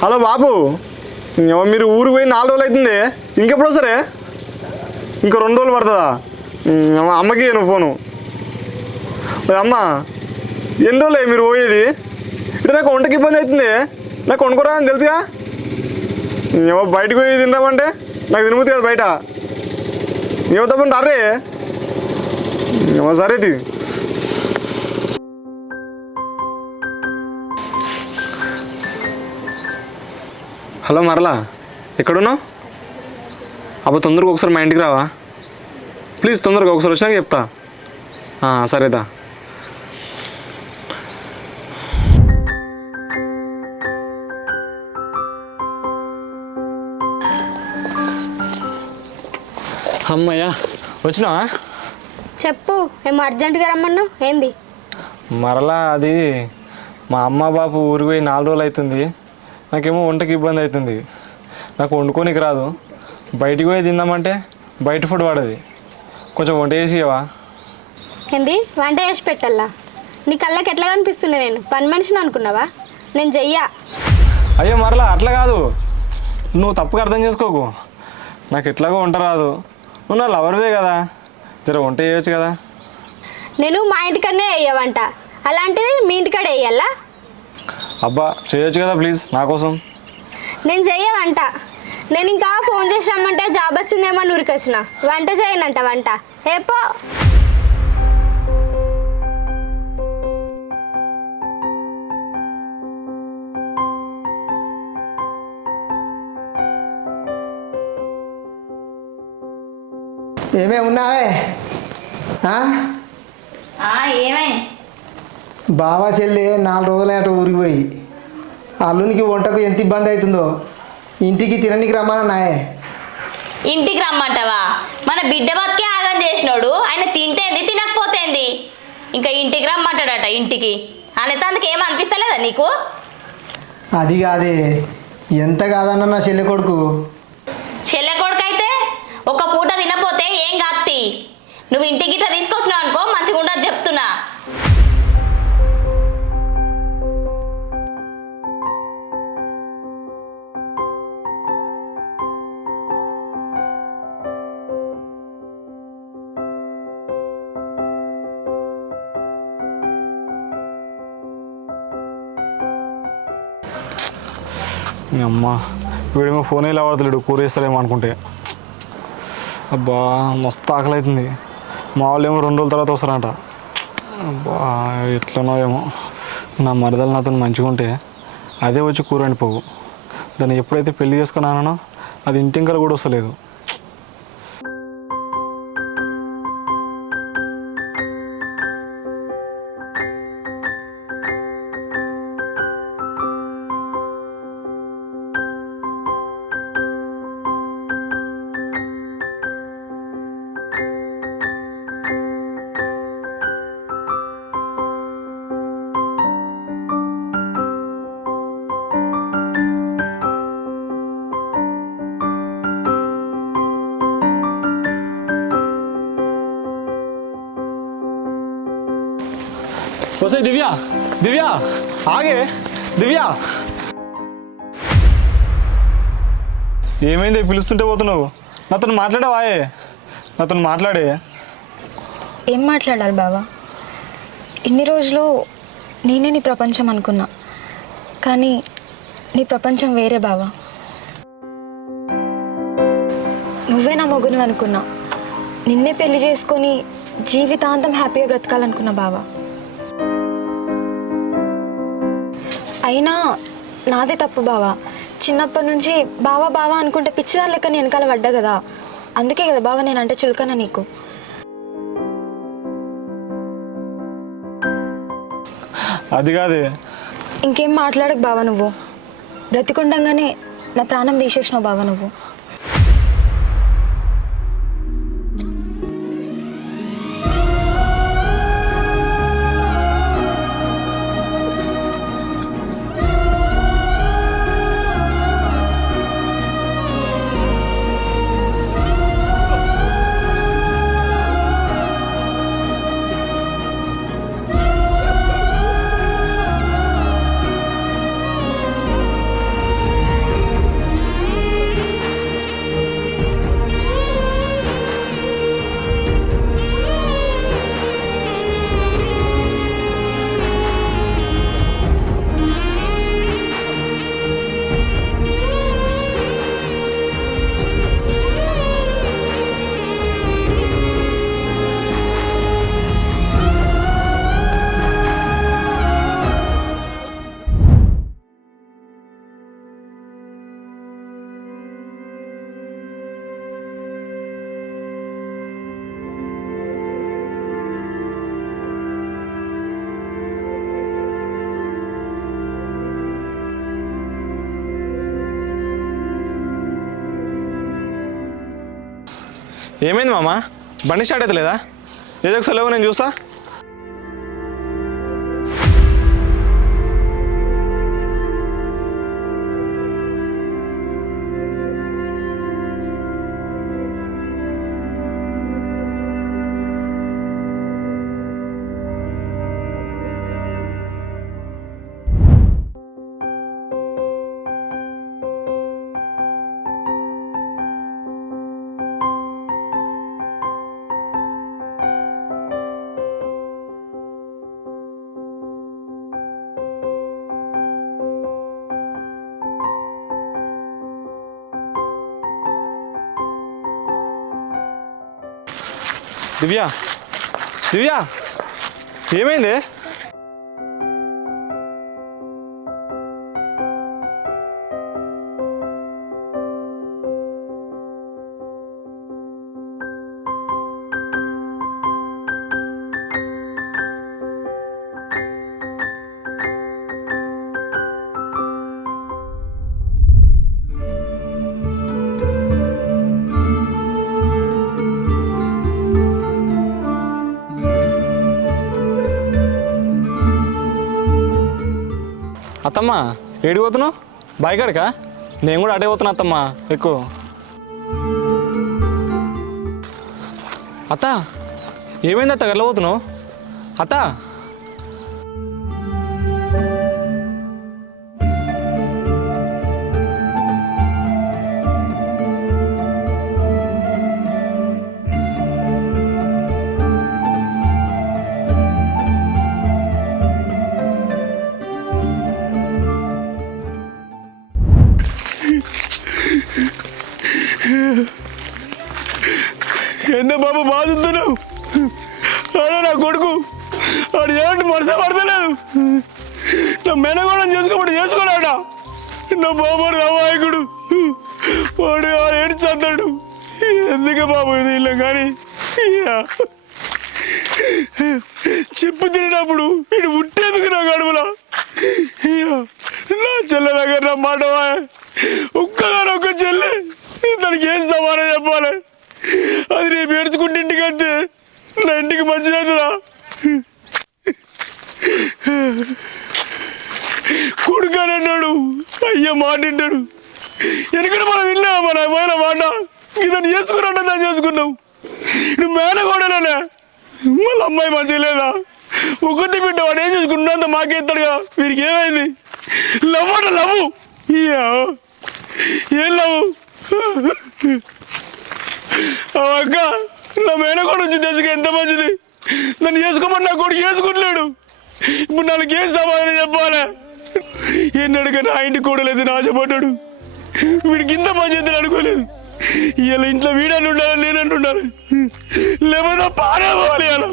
Hello బాబు, మీరు ఊరికి పోయి 4 రోజులు అవుతుంది, ఇంకెప్పుడు వస్తారే? ఇంకా 2 రోజులు పడుతుందా? అమ్మకి నువ్వు ఫోను. అమ్మ, ఎన్ని రోజులే మీరు పోయేది? ఇటు నాకు వంటకి ఇబ్బంది అవుతుంది, నాకు వండుకోరా అని తెలుసుగా. బయటకు పోయి తింటామంటే నాకు తినబుద్ది కదా బయట. ఏమో తప్పని రారే. సరేది. హలో మరలా, ఎక్కడున్నావు? అబ్బా తొందరగా ఒకసారి మా ఇంటికి రావా ప్లీజ్? తొందరగా ఒకసారి వచ్చినాక చెప్తా. సరేదా. అమ్మయ్యా, వచ్చినావా? చెప్పు, ఏమో అర్జెంటుగా రమ్మన్నావు ఏంది? మరలా అది మా అమ్మ బాపు ఊరికి పోయి 4 రోజులు అవుతుంది, నాకేమో వంటకి ఇబ్బంది అవుతుంది, నాకు వండుకోనికి రాదు. బయటికి పోయి తిందామంటే బయట ఫుడ్ వాడది, కొంచెం వంట చేసి ఇవ్వవా? ఏంది వంట చేసి పెట్టాలా? నీ కళ్ళకి ఎట్లా కనిపిస్తుంది? నేను పని మనిషిని అనుకున్నావా? నేను చెయ్యా. అయ్యో మరలా అట్లా కాదు, నువ్వు తప్పుగా అర్థం చేసుకోకు. నాకు ఎట్లాగో వంట రాదు, నువ్వు నా లవర్వే కదా, జర వంట చేయవచ్చు కదా. నేను మా ఇంటికన్నే వేయ వంట, అలాంటిది మీ ఇంటికాడ వేయాలా? అబ్బా చేయొచ్చు కదా ప్లీజ్ నా కోసం. నేను చెయ్య వంట. నేను ఇంకా ఫోన్ చేసి రమ్మంటే జాబ్ వచ్చిందేమో ఊరికి వచ్చిన. వంట చేయనంట వంట ఏపో. ఏమే ఉన్నావే? ఏమై బావా చెల్లి 4 రోజులైన ఊరికి పోయి అల్లునికి వంటకు ఎంత ఇబ్బంది అవుతుందో ఇంటికి తిననికి రమ్మన్నాయే. ఇంటికి రమ్మంటావా? మన బిడ్డ బతికే ఆగం చేసినోడు ఆయన తింటేంది తినకపోతేంది, ఇంకా ఇంటికి రమ్మంటాడట. ఇంటికి అనేతందుకు ఏం అనిపిస్తలేదా నీకు? అది కాదే, ఎంత కాదన్న నా చెల్లె కొడుకు. చెల్లె కొడుకు అయితే ఒక పూట తినపోతే ఏం కాత్తి. నువ్వు ఇంటికి ఇట్లా తీసుకొచ్చినావు అనుకో మంచిగా ఉండదు చెప్తున్నా. అమ్మ, వీడేమో ఫోన్ ఇలా వాడతలేడు, కూర వేస్తారేమో అనుకుంటే. అబ్బా మస్తు ఆకలి అవుతుంది. మా వాళ్ళు ఏమో 2 రోజుల తర్వాత వస్తారంట. అబ్బా ఎట్లనో ఏమో. నా మరదలు నాతో మంచిగా ఉంటే అదే వచ్చి కూర వండిపోవు, దాన్ని ఎప్పుడైతే పెళ్లి చేసుకున్నానో అది ఇంటింకలు కూడా వస్తలేదు. వస్తాయి దివ్య, దివ్య ఆగే, దివ్య ఏమైంది పిలుస్తుంటే పోతున్నావు? నాతో మాట్లాడావాయే? నాతో మాట్లాడే. ఏం మాట్లాడాలి బావా? ఇన్ని రోజులు నేనే నీ ప్రపంచం అనుకున్నా, కానీ నీ ప్రపంచం వేరే బావా. నువ్వే నా మొగును అనుకున్నా, నిన్నే పెళ్లి చేసుకొని జీవితాంతం హ్యాపీగా బ్రతకాలనుకున్నా బావా. అయినా నాదే తప్పు బావా. చిన్నప్పటి నుంచి బావా బావా అనుకుంటే పిచ్చిదాని లెక్క నేను వెనకాల పడ్డా కదా, అందుకే కదా బావా నేనంటే చులకన నీకు. అది కాదే. ఇంకేం మాట్లాడకు బావా, నువ్వు బ్రతికుండంగానే నా ప్రాణం తీసేసినావు బావా నువ్వు. ఏమైంది మామ బండి స్టార్ట్ అవుతలేదా? ఏదో ఒకసారి లేవు, నేను చూస్తా. దివ్య దివ్య ఏమైంది? అత్తమ్మ ఏడికి పోతున్నావు? బైక్ అడకా? నేను కూడా అటే పోతున్నా అత్తమ్మ, ఎక్కువ. అత్త ఏమైంది అత్త గట్ల పోతున్నావు? అత్త ఎంత బాబు బాధుతున్నావు? ఆడే నా కొడుకు వాడు ఏమంటే మనసే పడతలేదు. నా మెనగోడని చేసుకోబడి చేసుకోడాడ. నా బాబుడు అమాయకుడు, వాడు ఏడ్చేస్తాడు. ఎందుకే బాబు ఇది ఇలా కానీ చెప్పు తినేటప్పుడు వీడు ఉట్టేందుకు నా గడుపులా. నా చెల్లె దగ్గర నా మాట ఒక్క చెల్లె, దానికి ఏం సమానం చెప్పాలి? అది రేపు ఏడ్చుకుంటే ఇంటికి అంతే నా ఇంటికి మంచిది అవుతుందా? కొడుకు అని అన్నాడు, అయ్యో మాట వింటాడు. ఎందుకంటే మనం విన్నా మన పోయిన మాట, ఇదని చేసుకున్నా దాన్ని చేసుకున్నావు. నువ్వు మేనగోడలేనే, మళ్ళీ అమ్మాయి మంచిగా లేదా? ఒకటి బిడ్డ వాడు ఏం చేసుకుంటున్నా అంత మాకేస్తాడుగా. వీరికి ఏమైంది? లవ్ అంట లవ్, ఏం లవ్? అక్క నా మేనకోడు వచ్చి తెచ్చుక ఎంత మంచిది, నన్ను చేసుకోమని నా కొడుకు చేసుకుంటలేడు. ఇప్పుడు నాకు ఏం సమాధానం చెప్పాలి? ఎన్నడుగా నా ఇంటి కూడలేదు ఆశపడ్డాడు. వీడికి ఇంత మంచిది అనుకోలేదు. ఇలా ఇంట్లో వీడని ఉండాలి, నేనని ఉండాలి, లేకపోతే పారే పోవాలి. అలా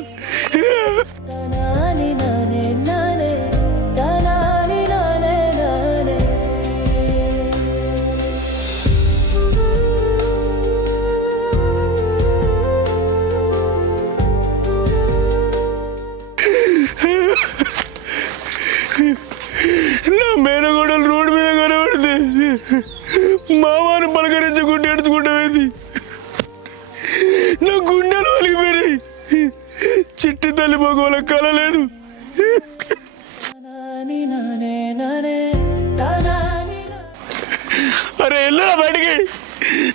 నా మేనగోడలు రోడ్డు మీద కనబడితే మామాను పలకరించకుండా ఎడుచుకుంటా పోయింది. నా గుండెలు వలిగిపోయినాయి. చిట్టి తల్లి మగవాళ్ళ కళ లేదు. అరే వెళ్ళరా బయటికి.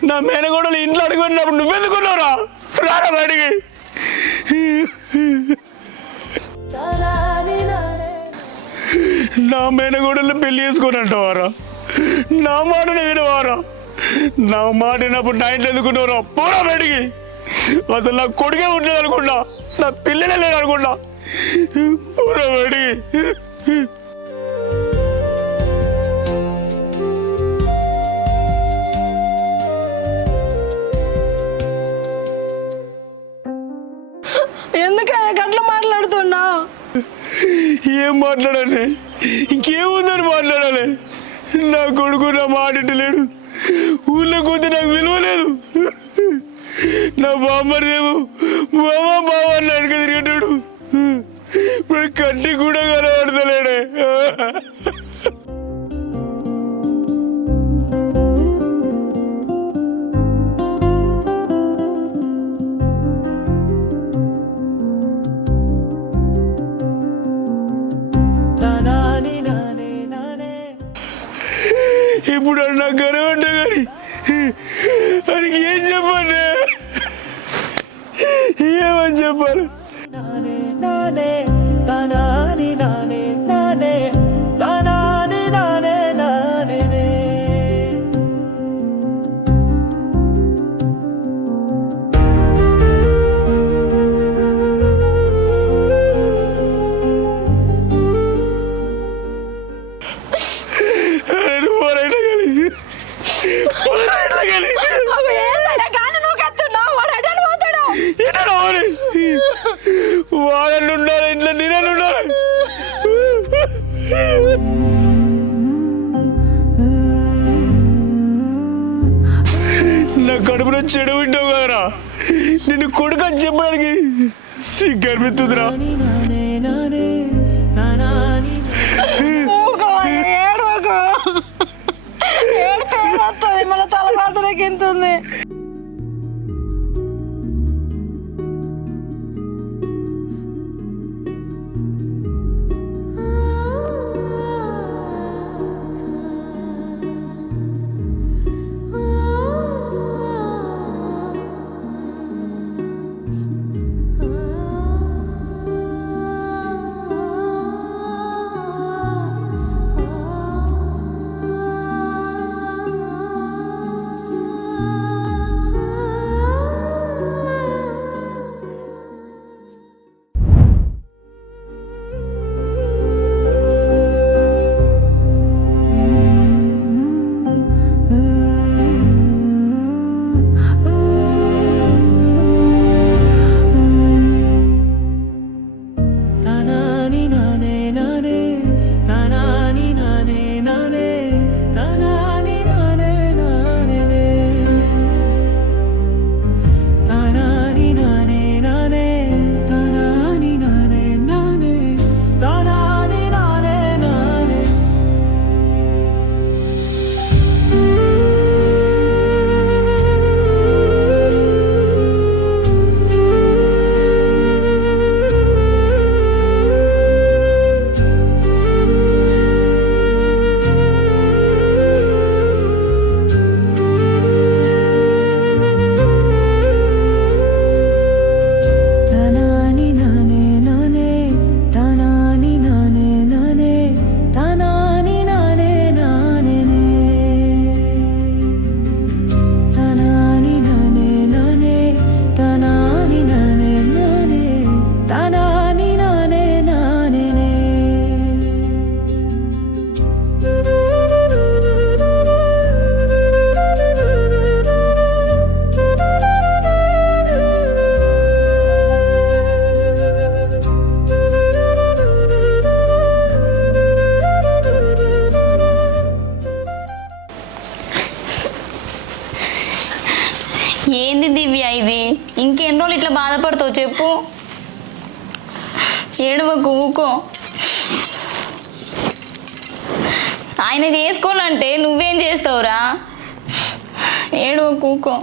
నా మేనగోడలు ఇంట్లో అడుగున్నప్పుడు నువ్వెందుకున్నావురా? రారా బయటికి. నా మేనగోడల్ని పెళ్లి చేసుకొని అంటావారా? నా మాటని వినవారా? నా మాట విన్నప్పుడు నా ఇంట్లో ఎందుకున్నావురా? పోరా బయటికి. అసలు నా కొడుకే ఉండలేదు అనుకున్నా, నా పిల్లలే లేదు అనుకున్నా. పోరా బయటికి. ఎందుకయ్యా గట్ల మాట్లాడుతున్నా? ఏం మాట్లాడాలి? ఇంకేముందని మాట్లాడాలి? నా కొడుకు నా మాట ఇంటలేడు. ఊళ్ళో కూతే నాకు విలువ లేదు. నా బామ్మర్దేమో బాబా బాబా అని అడగ తిరిగేటాడు. ఇప్పుడు కట్టి కూడా కనబడతలేడే. ఇప్పుడు నాకు గర్వంట కానీ ఆయనకి ఏం చెప్పండి, ఏమని చెప్పాలి? వాడలు ఉండాలి, ఇంట్లో నీళ్ళు ఉండాలి. నా కడుపులో చెడు వింటావు కదరా, నిన్ను కొడుకు అని చెప్పడానికి సిగ్గర్మిస్తుందిరా. మన తల మాత్రకి ఎంత ఉంది. ఏంది దివ్య ఇది? ఇంకెన్ని రోజులు ఇట్లా బాధపడతావు చెప్పు? ఏడవకు, ఊకో. ఆయన చేసుకోనంటే నువ్వేం చేస్తావురా? ఏడవకు, ఊకో.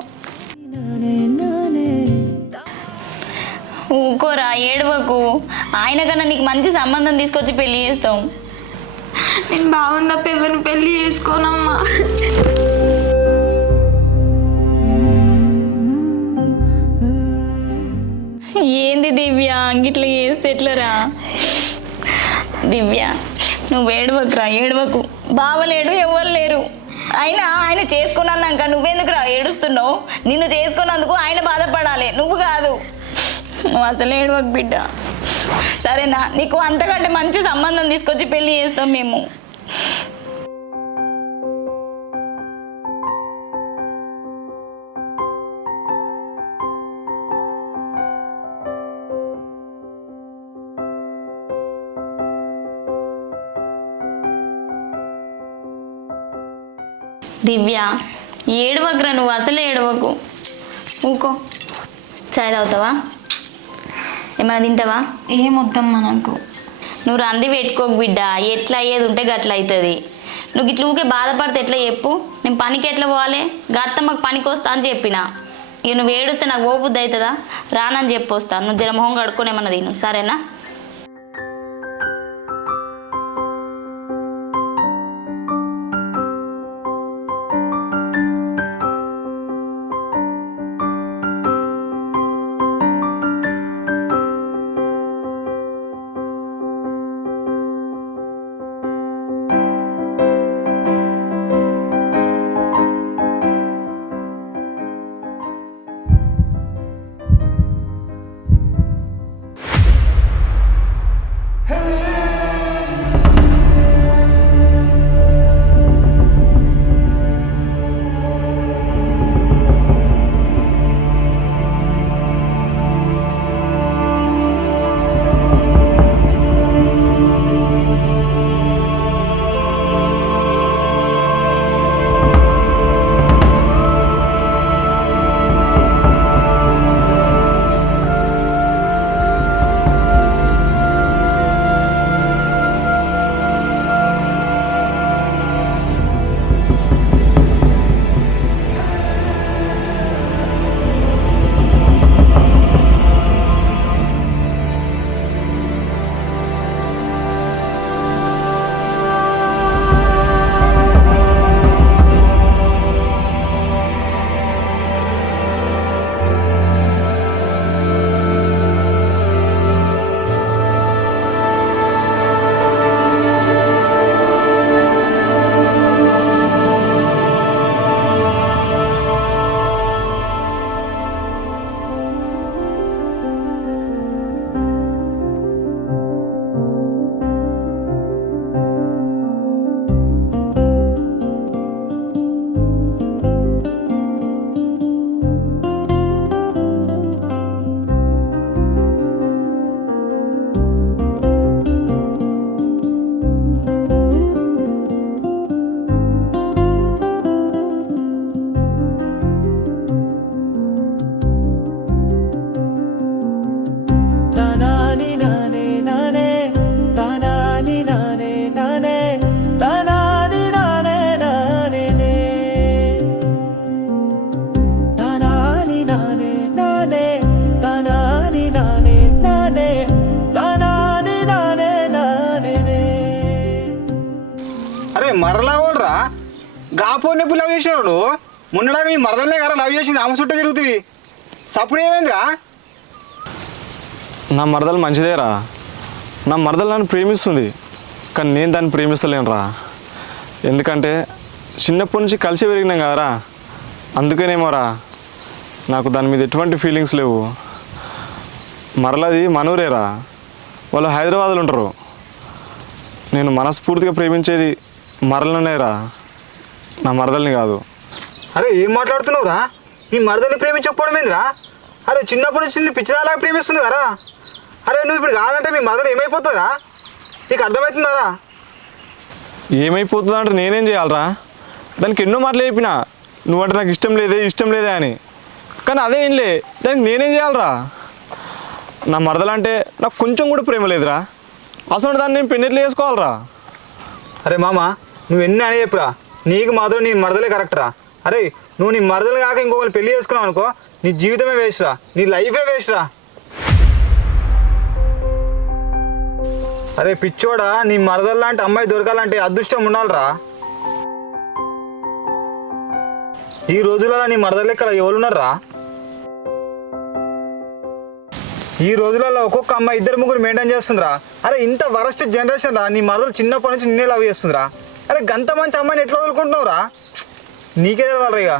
ఊకోరా, ఏడవకు. ఆయన కన్నా నీకు మంచి సంబంధం తీసుకొచ్చి పెళ్లి చేస్తాం. నేను బాగుంది తప్ప ఎవరిని పెళ్లి చేసుకోనమ్మా. ఏంది దివ్య, గిట్లా చేస్తే ఎట్లరా? దివ్య నువ్వు ఏడవకురా, ఏడవకు. బావలేడు, ఎవరు లేరు. అయినా ఆయన చేసుకున్నాక నువ్వెందుకురా ఏడుస్తున్నావు? నిన్ను చేసుకున్నందుకు ఆయన బాధపడాలి, నువ్వు కాదు. నువ్వు అసలు ఏడవకు బిడ్డ, సరేనా? నీకు అంతకంటే మంచి సంబంధం తీసుకొచ్చి పెళ్లి చేస్తాం మేము. దివ్య ఏడవకురా, నువ్వు అసలే ఏడవకు, ఊకో. చాయ్ తాగుతావా? ఏమైనా తింటావా? ఏమొద్దమ్మా నాకు. నువ్వు రంది పెట్టుకోకు బిడ్డ, ఎట్లా అయ్యేది ఉంటే గట్ల అవుతుంది. నువ్వు ఇట్లా ఊకే బాధపడితే ఎట్లా చెప్పు? నేను పనికి ఎట్లా పోవాలి? గత్తమ్మకు పనికి వస్తా అని చెప్పిన. ఇక నువ్వు ఏడుస్తే నాకు ఓబుద్ది అవుతుందా? రానని చెప్పి వస్తాను. నువ్వు జర మొహం కడుక్కొనేమన్నా తిను, సరేనా? అరే మరలా వాళ్ళరా గాపోని ఎప్పుడు లవ్ చేసినావు నువ్వు? మొన్నడాక మీ మరదలనే కదా లవ్ చేసింది, ఆమె చుట్ట తిరుగుతుంది. సప్పుడు ఏమైందిరా? నా మరదలు మంచిదేరా. నా మరదలు నన్ను ప్రేమిస్తుంది, కానీ నేను దాన్ని ప్రేమిస్తలేనురా. ఎందుకంటే చిన్నప్పటి నుంచి కలిసి పెరిగినాం కదరా, అందుకనేమోరా నాకు దాని మీద ఎటువంటి ఫీలింగ్స్ లేవు. మరలది మనూరేరా, వాళ్ళు హైదరాబాద్లో ఉంటారు. నేను మనస్ఫూర్తిగా ప్రేమించేది మరలనేరా, నా మరదల్ని కాదు. అరే ఏం మాట్లాడుతున్నావురా? నీ మరదల్ని ప్రేమించకపోవడం ఏందిరా? అరే చిన్నప్పటి నుంచి నీ పిచ్చిదాలాగా ప్రేమిస్తుంది కదా. అరే నువ్వు ఇప్పుడు కాదంటే మీ మరదలు ఏమైపోతుందా? నీకు అర్థమవుతుందారా? ఏమైపోతుందా అంటే నేనేం చేయాలరా? దానికి ఎన్నో మాటలు చెప్పినా, నువ్వంటే నాకు ఇష్టం లేదే అని. కానీ అదే ఏంలే, దానికి నేనేం చేయాలరా? నా మరదలంటే నాకు కొంచెం కూడా ప్రేమ లేదురా. అసలు దాన్ని నేను పెన్నెట్లు వేసుకోవాలరా? అరే మామ నువ్వు ఎన్ని అని చెప్పురా, నీకు మాత్రం నీ మరదలే కరెక్ట్రా. అరే నువ్వు నీ మరదలు కాక ఇంకొకరిని పెళ్లి చేసుకున్నావు అనుకో, నీ జీవితమే వేస్ట్ రా, నీ లైఫే వేస్ట్ రా. అరే పిచ్చోడా, నీ మరదలు లాంటి అమ్మాయి దొరకాలంటే అదృష్టం ఉండాలిరా. ఈ రోజులలో నీ మరదలు లెక్కల ఎవరున్నారా? ఈ రోజులలో ఒక్కొక్క అమ్మాయి 2-3 మెయింటైన్ చేస్తుందిరా. అరే ఇంత వరస్ట్ జనరేషన్ రా, నీ మరదలు చిన్నప్పటి నుంచి నిన్నే లవ్ చేస్తుందిరా. అరే గంత మంచి అమ్మాయిని ఎట్లా వదులుకుంటున్నావురా? నీకే తెలవాలరా. ఇక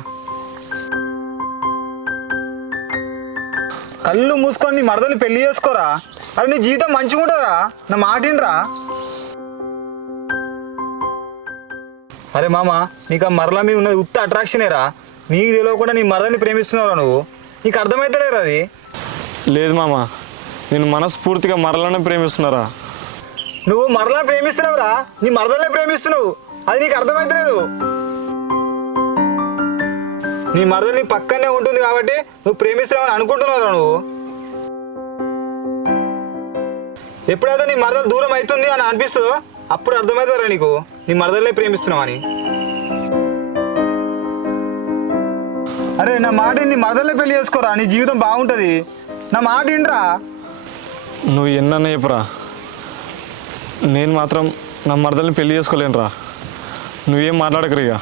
కళ్ళు మూసుకొని నీ మరదల్ని పెళ్లి చేసుకోరా. అరే నీ జీవితం మంచిగా ఉంటుందా? నా మాటిండ్రా. అరే మామ నీకు ఆ మరల మీద ఉన్నది ఉత్త అట్రాక్షనేరా, నీకు తెలియకుండా నీ మరదల్ని ప్రేమిస్తున్నావురా నువ్వు. నీకు అర్థమైతలేరా అది? లేదు మామ, నేను మనస్ఫూర్తిగా మరలనే ప్రేమిస్తున్నారా. నువ్వు మరలా ప్రేమిస్తున్నావురా, నీ మరదలనే ప్రేమిస్తున్నావు, అది నీకు అర్థమైతలేదు. నీ మరదలు నీ పక్కనే ఉంటుంది కాబట్టి నువ్వు ప్రేమిస్తున్నావని అనుకుంటున్నావురా నువ్వు. ఎప్పుడైతే నీ మరదలు దూరం అవుతుంది అని అనిపిస్తుందో అప్పుడు అర్థమవుతారా నీకు నీ మరదలనే ప్రేమిస్తున్నావు అని. అరే నా మాట నీ మరదలనే పెళ్లి చేసుకోరా, నీ జీవితం బాగుంటుంది. నా మాట ఏంట్రా? నువ్వు ఎన్నన్నా చెప్పురా, నేను మాత్రం నా మరదల్ని పెళ్లి చేసుకోలేనురా. నువ్వేం మాట్లాడకరు ఇక.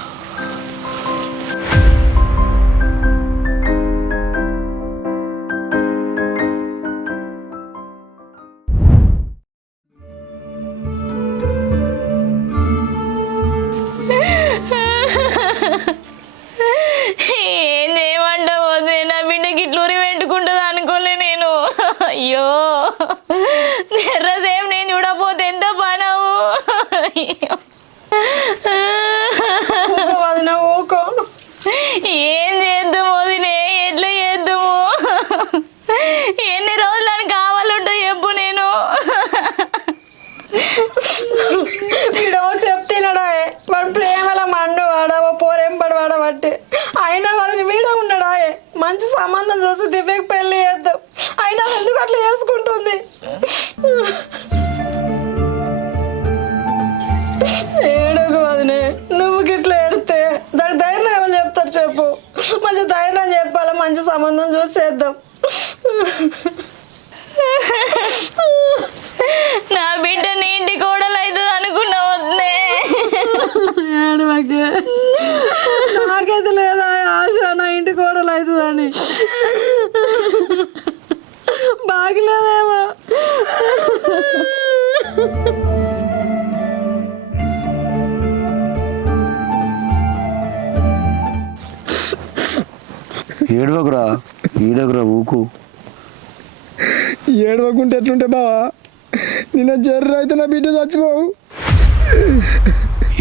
ఏం చేయమంటావు? నా బిడ్డకి ఇట్లూరి పెట్టుకుంటుంది అనుకోలే నేను. అయ్యో ఎర్రసేపు నేను చూడకపోతే ఎంత పనవు. ఏం చేద్దాము వదినే, ఎట్లా చేద్దాము? ఎన్ని రోజులని కావాలంటో చెప్పు. నేను వీడేమో చెప్తున్నాడా వాడు ప్రేమల మండు వాడవో పోరేం పడి వాడబట్టి అయినా వాళ్ళని వీడే ఉన్నాడా? మంచి సంబంధం చూసి దివ్యకి పెళ్లి చేద్దాం, అయినా ఎందుకు అట్లా చేసుకుంటుంది? ఏడుగు వదినే, నువ్వు గిట్లా ఏడితే దానికి ధైర్యం ఎవరు చెప్తారు చెప్పు? మంచి ధైర్యం చెప్పాలా, మంచి సంబంధం చూసి చేద్దాం. నా బిడ్డ నీ ఇంటి కోడలు అవుతుంది అనుకున్నావు వద్దే. ఏడవకే, నాకైతే లేదా ఆశ నా ఇంటి కోడలు అవుతుందని. బాగలేదేమో. ఏడవకురా ఊకు. ఏడవకుంటే ఎట్లుంటే బావా, నిన్న జర్ర అయితే నా బిడ్డ చచ్చిపోవు.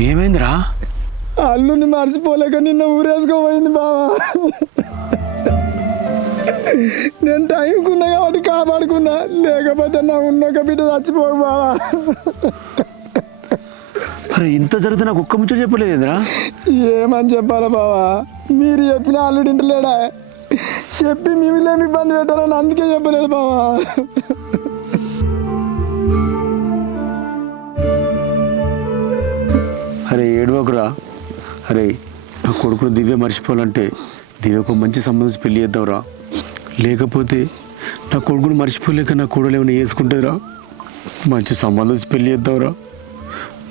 ఏమైందిరా? అల్లుని మర్చిపోలేక నిన్న ఊరేసుకోపోయింది బావా. నేను టైంకున్నా కాబట్టి కాపాడుకున్నా, లేకపోతే నా ఉన్నొక్క బిడ్డ చచ్చిపోవు బావా. అరే ఇంత జరిగితే నాకు ఒక్క ముచ్చట చెప్పలేదురా? ఏమని చెప్పాలా బావా, మీరు చెప్పిన అల్లుడు ఇంటలేడా? చెప్పి మేమేమి ఇబ్బంది పెట్టాలని అందుకే చెప్పలేదు బావా. అరే ఏడవకురా. అరే నా కొడుకును దివ్య మర్చిపోవాలంటే దివ్యకు మంచి సంబంధించి పెళ్ళి చేద్దాంరా. లేకపోతే నా కొడుకును మర్చిపోలేక నా కూడలు ఏమైనా వేసుకుంటుందిరా. మంచి సంబంధించి పెళ్ళి చేద్దాంరా.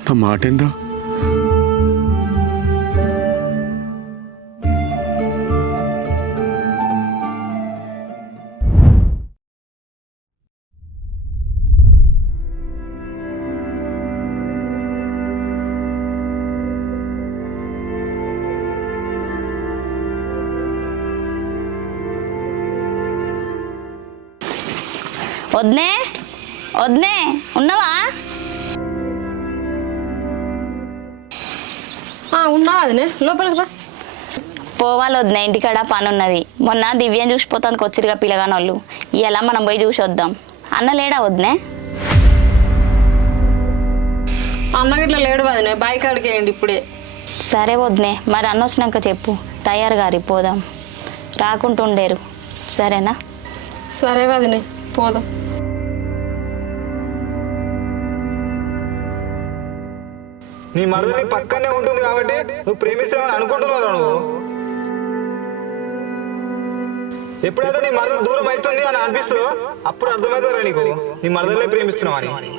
నా మాట ఏంరా? వద్నే వద్నే ఉన్నావా? ఉన్నా అదినే లోపలికి రా. పోవాలి వద్దే, ఇంటికాడ పని ఉన్నది. మొన్న దివ్యం చూసిపోతానికి వచ్చిరుగా పిల్లగాని వాళ్ళు, ఇలా మనం పోయి చూసి వద్దాం. అన్న లేడా వద్దే? అన్నకి ఇట్లా లేడు వదినే, బైక్ అడిగేయండి ఇప్పుడే. సరే వద్దే, మరి అన్న వచ్చినాక చెప్పు, తయారు గారి పోదాం. రాకుంటుండేరు, సరేనా? సరే వదినే, పోదాం. నీ మరదలు నీ పక్కనే ఉంటుంది కాబట్టి నువ్వు ప్రేమిస్తావని అనుకుంటున్నావు నువ్వు. ఎప్పుడైతే నీ మరదలు దూరం అవుతుంది అని అనిపిస్తుందో అప్పుడు అర్థమవుతుందా నీకు నీ మరదలే ప్రేమిస్తున్నావు అని.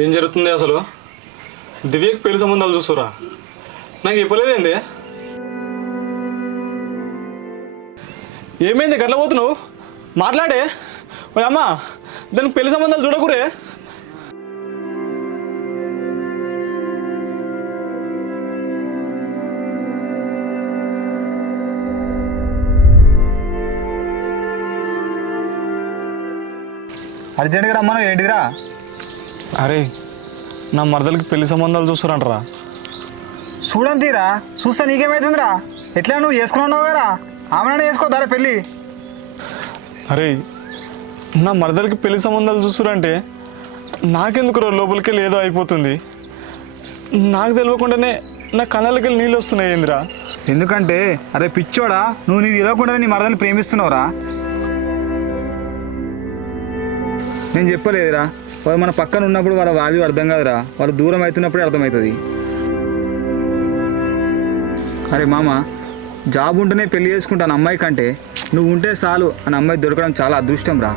ఏం జరుగుతుంది అసలు? దివ్యకి పెళ్లి సంబంధాలు చూస్తురా? నాకు చెప్పలేదేంది? ఏమైంది గట్ల పోతున్నావు? మాట్లాడే. అమ్మా దానికి పెళ్లి సంబంధాలు చూడకురే. అర్జెంట్గా రమ్మను, ఏంటిదిరా? అరే నా మరదలకి పెళ్లి సంబంధాలు చూస్తారంటరా. చూడని తీరా, చూస్తా నీకేమవుతుందిరా? ఎట్లా నువ్వు చేసుకున్నావు కదా, ఆమె చేసుకోదారా పెళ్ళి. అరే నా మరదలకి పెళ్లి సంబంధాలు చూస్తారంటే నాకెందుకు లోపలికి లేదో అయిపోతుంది. నాకు తెలియకుండానే నా కళ్ళకి నీళ్ళు వస్తున్నాయి ఏందిరా? ఎందుకంటే అరే పిచ్చోడా, నువ్వు నీ తెలియకుండా నీ మరదల్ని ప్రేమిస్తున్నావురా. నేను చెప్పలేదురా, వాళ్ళు మన పక్కన ఉన్నప్పుడు వాళ్ళ వాల్యూ అర్థం కాదురా, వాళ్ళు దూరం అవుతున్నప్పుడే అర్థమవుతుంది. అరే మామ, జాబ్ ఉంటేనే పెళ్లి చేసుకుంటాను అమ్మాయి కంటే నువ్వు ఉంటే చాలు అని అమ్మాయి దొరకడం చాలా అదృష్టం రా.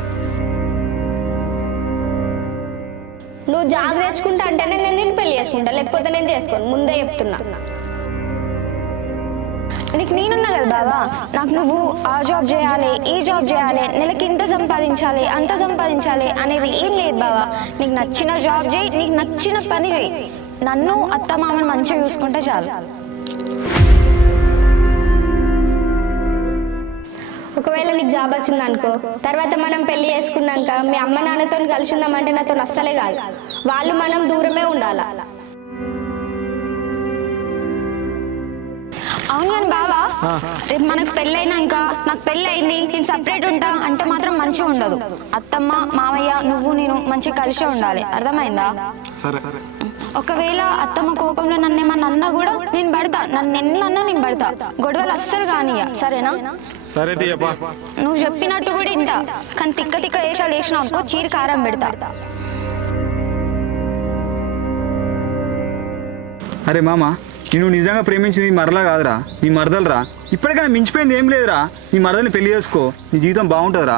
నువ్వు జాబ్ తెచ్చుకుంటా అంటేనే నేను పెళ్లి చేసుకుంటా, లేకపోతే నేను చేసుకోను, ముందే చెప్తున్నా. నీకు నేనున్నా కదా బావా, నాకు నువ్వు ఆ జాబ్ చేయాలి, ఈ జాబ్ చేయాలి, నెలకి ఇంత సంపాదించాలి, అంత సంపాదించాలి అనేది ఏం లేదు బావా. నీకు నచ్చిన జాబ్ చేయి, నీకు నచ్చిన పని చేయి, నన్ను అత్త మామని మంచిగా చూసుకుంటే చాలు. ఒకవేళ నీకు జాబ్ వచ్చింది అనుకో, తర్వాత మనం పెళ్లి చేసుకున్నాక మీ అమ్మ నాన్నతో కలిసి ఉందామంటే నాతో అస్సలే కాదు. వాళ్ళు మనం దూరమే ఉండాలా. అవును కానీ బావా, రేపు మనకు పెళ్ళైనాక నాకు పెళ్ళి అయింది, నేను సపరేట్ ఉంటా అంటే మాత్రం మంచిగా ఉండదు. అత్తమ్మ మామయ్య నువ్వు నేను మంచిగా కలిసే ఉండాలి, అర్థమైందా? సరే. ఒకవేళ అత్తమ్మ కోపంలో నన్ను ఏమన్నా అన్నా కూడా నేను పడతా, నన్ను ఎన్నన్నా నేను పడతా, గొడవలు అస్సలు కానియ్య, సరేనా? సరే తీయప్పా. నువ్వు చెప్పినట్టు కూడా ఇంటా, కానీ తిక్క తిక్క వేషాలు వేసినావు అనుకో చీర కారం పెడతా. అరే మామ, నేను నిజంగా ప్రేమించింది మరలా కాదురా, నీ మరదలరా. ఇప్పటికైనా మించిపోయింది ఏం లేదురా, నీ మరదల్ని పెళ్లి చేసుకో, నీ జీవితం బాగుంటుందిరా.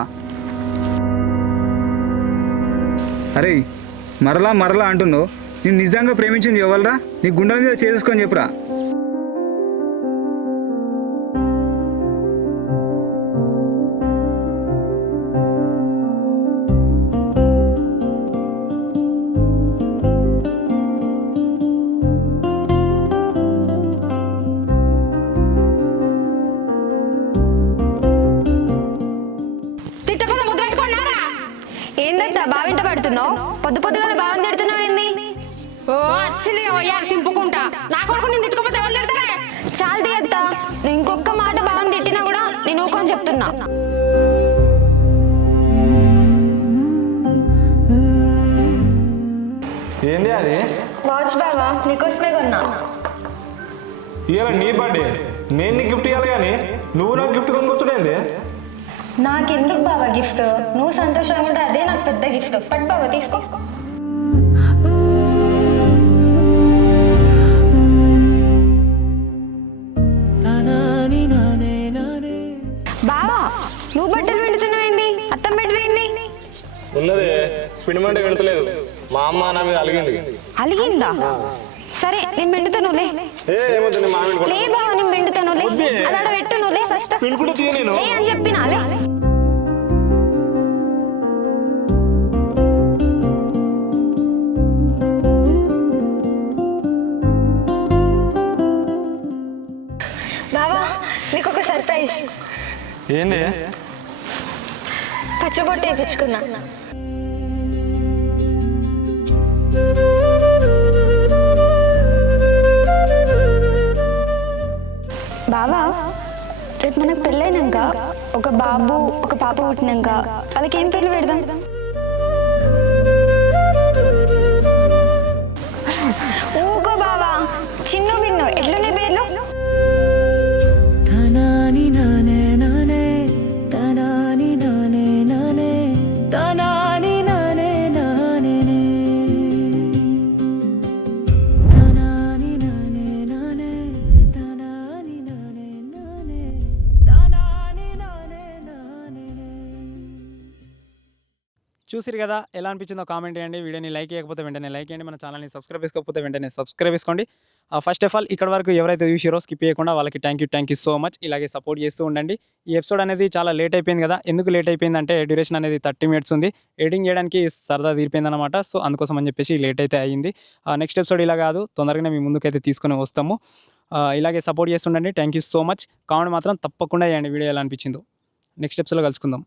అరే మరలా మరలా అంటున్నావు, నేను నిజంగా ప్రేమించింది ఎవరురా? నీ గుండెల మీద చేసుకొని చెప్పురా. ఏందత్తా బావింట పడుతున్నావు? పొద్దు పొద్దుగానే బావని తిడుతున్నావు ఏంది? ఓ వచ్చింది వయ్యారు తింపుకుంటా, నా కొడుకు నేను తిట్టుకోపోతే ఎవరు తిడతారే? చాలు తీయత్తా, నువ్వు ఇంకొక మాట బావని తిట్టినా కూడా నేను ఊకొని చెప్తున్నా. ఏంది అది? వాచ్ బావా, నీకోసమే కొన్నా. ఇవాళ నీ బర్త్డే, నేను నీకు గిఫ్ట్ ఇవ్వాలి కానీ నువ్వు నాకు గిఫ్ట్ కొనుక్కొచ్చుడేంది? నాకెందుకు బావా గిఫ్ట్? నువ్వు సంతోషంగా ఉంటే అదే నాకు పెద్ద గిఫ్ట్. పట్టు బావా, తీసుకో. బావా, నువ్వు బట్టలు పిండుతున్నావేంది? అత్తం పెట్టిపోయింది. ఉన్నదే పిండిమంటే విడతలేదు, మా అమ్మ నా మీద అలిగింది. అలిగిందా? సరే నేను పిండుతాను లే. లే బావా, నేను పిండుతాను లే. అది అక్కడ పెట్టు, నువ్వు లే ఫస్ట్. పిండుకుంటే తీయ నేను లే అని చెప్పినా లే. బావా నీకు ఒక సర్ప్రైజ్. ఏంది? పచ్చబొట్టు వేయించుకున్నా. బావా రేపు మనకు పెళ్ళైనాక ఒక బాబు ఒక పాప పుట్టినాక వాళ్ళకి ఏం పేర్లు పెడదాం? ఊకో బావా, చిన్ను బిన్ను ఎట్లున్నాయి పేర్లు? చూసిరు కదా, ఎలా అనిపించిందో కామెంట్ చేయండి. వీడియోని లైక్ చేయకపోతే వెంటనే లైక్ చేయండి. మన ఛానల్ని సబ్స్క్రైబ్ చేసుకోకపోతే వెంటనే సబ్స్క్రైబ్ చేసుకోండి. ఫస్ట్ ఆఫ్ ఆల్ ఇక్కడ వరకు ఎవరైతే చూసిరో స్కిప్ చేయకుండా వాళ్ళకి థ్యాంక్ యూ సో మచ్. ఇలాగే సపోర్ట్ చేస్తూ ఉండండి. ఈ ఎపిసోడ్ అనేది చాలా లేట్ అయిపోయింది కదా. ఎందుకు లేట్ అయిపోయిందంటే డ్యూరేషన్ అనేది 30 minutes ఉంది. ఎడిటింగ్ చేయడానికి సరదా తీరిపోయింది అనమాట. సో అందుకోసం అని చెప్పేసి లేట్ అయితే అయ్యింది. నెక్స్ట్ ఎపిసోడ్ ఇలా కాదు, తొందరగానే మీ ముందుకైతే తీసుకొని వస్తాము. ఇలాగే సపోర్ట్ చేస్తుండండి. Thank you so much. Comment మాత్రం తప్పకుండా చేయండి వీడియో ఎలా అనిపించిందో. నెక్స్ట్ ఎపిసోడ్లో కలుసుకుందాం.